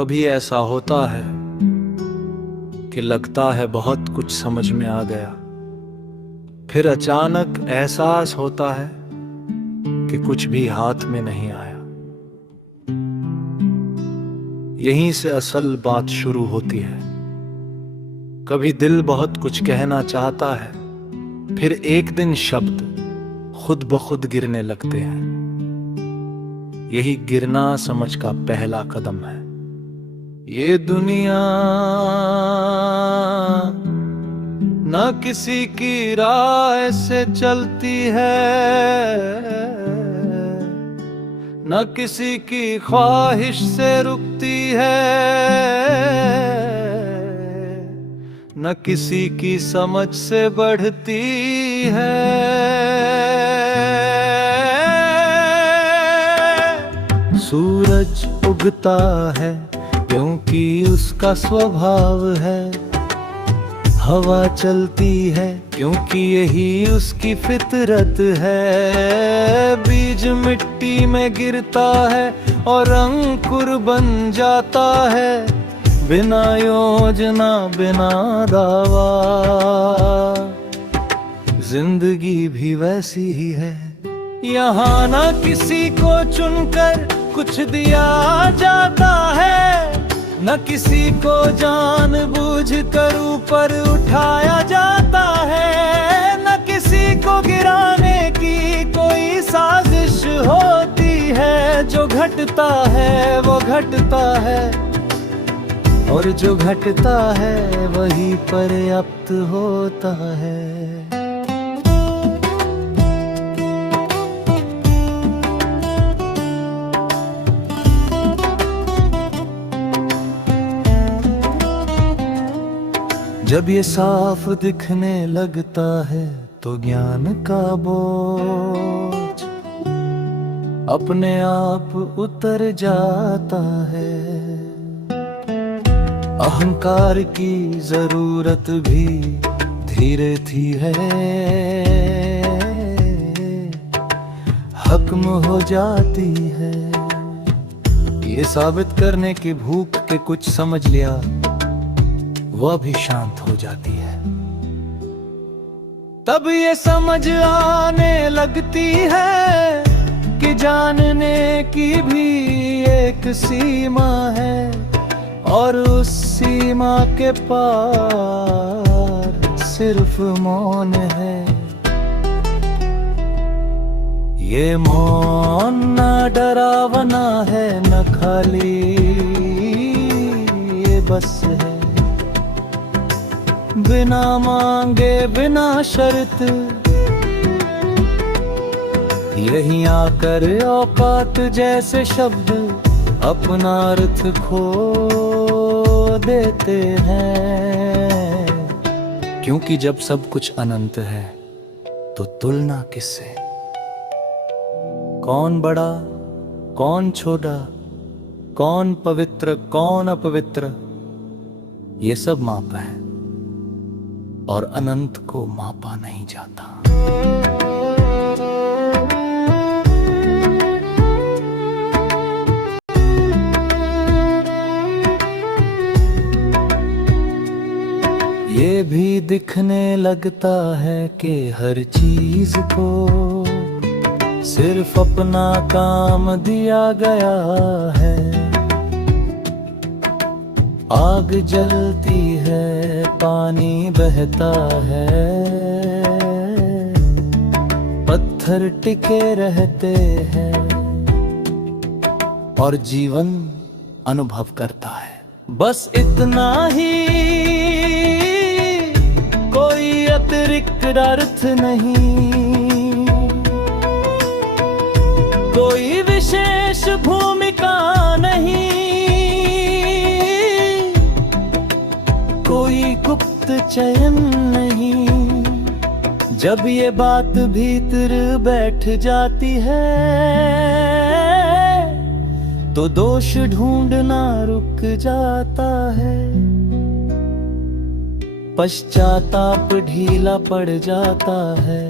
कभी ऐसा होता है कि लगता है बहुत कुछ समझ में आ गया, फिर अचानक एहसास होता है कि कुछ भी हाथ में नहीं आया। यहीं से असल बात शुरू होती है। कभी दिल बहुत कुछ कहना चाहता है, फिर एक दिन शब्द खुद ब खुद गिरने लगते हैं। यही गिरना समझ का पहला कदम है। ये दुनिया न किसी की राय से चलती है, न किसी की ख्वाहिश से रुकती है, न किसी की समझ से बढ़ती है। सूरज उगता है क्योंकि उसका स्वभाव है, हवा चलती है क्योंकि यही उसकी फितरत है। बीज मिट्टी में गिरता है और अंकुर बन जाता है, बिना योजना बिना दावा। जिंदगी भी वैसी ही है, यहाँ ना किसी को चुनकर कुछ दिया जाता है, न किसी को जानबूझकर ऊपर उठाया जाता है, न किसी को गिराने की कोई साजिश होती है। जो घटता है वो घटता है, और जो घटता है वही पर्याप्त होता है। जब ये साफ दिखने लगता है तो ज्ञान का बोझ अपने आप उतर जाता है। अहंकार की जरूरत भी धीरे थी है, खत्म हो जाती है। ये साबित करने की भूख के कुछ समझ लिया, वह भी शांत हो जाती है। तब ये समझ आने लगती है कि जानने की भी एक सीमा है, और उस सीमा के पार सिर्फ मौन है। ये मौन न डरावना है न खाली ये बस है, बिना मांगे बिना शर्त यहीं आकर औकात जैसे शब्द अपना अर्थ खो देते हैं। क्योंकि जब सब कुछ अनंत है तो तुलना किससे? कौन बड़ा कौन छोटा, कौन पवित्र कौन अपवित्र, ये सब माप है और अनंत को मापा नहीं जाता। ये भी दिखने लगता है कि हर चीज को सिर्फ अपना काम दिया गया है। आग जलती है, पानी बहता है, पत्थर टिके रहते हैं, और जीवन अनुभव करता है। बस इतना ही, कोई अतिरिक्त अर्थ नहीं, कोई विशेष भूमिका नहीं, कोई गुप्त चयन नहीं। जब ये बात भीतर बैठ जाती है तो दोष ढूंढना रुक जाता है। पश्चाताप ढीला पड़ जाता है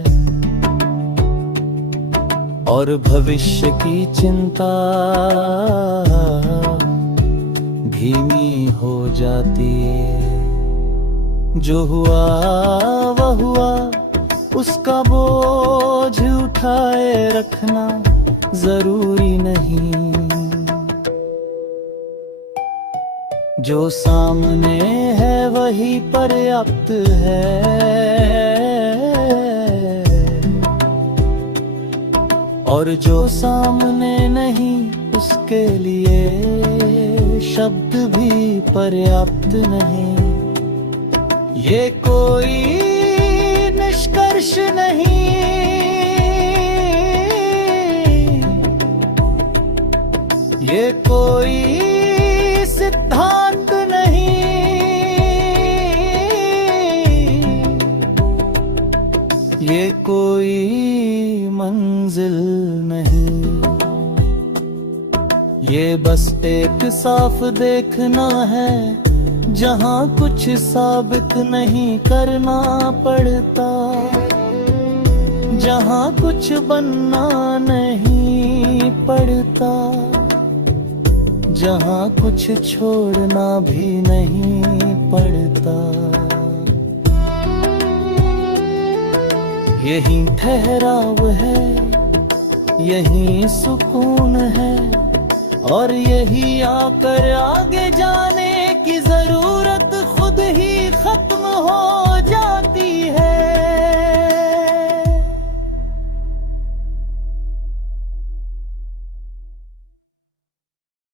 और भविष्य की चिंता धीमी हो जाती है। जो हुआ वह हुआ, उसका बोझ उठाए रखना जरूरी नहीं। जो सामने है वही पर्याप्त है, और जो सामने नहीं उसके लिए शब्द भी पर्याप्त नहीं। ये कोई निष्कर्ष नहीं, ये कोई सिद्धांत नहीं, ये कोई मंजिल नहीं। ये बस एक साफ देखना है, जहाँ कुछ साबित नहीं करना पड़ता, जहाँ कुछ बनना नहीं पड़ता, जहाँ कुछ छोड़ना भी नहीं पड़ता। यही ठहराव है, यही सुकून है, और यही आकर आगे जाने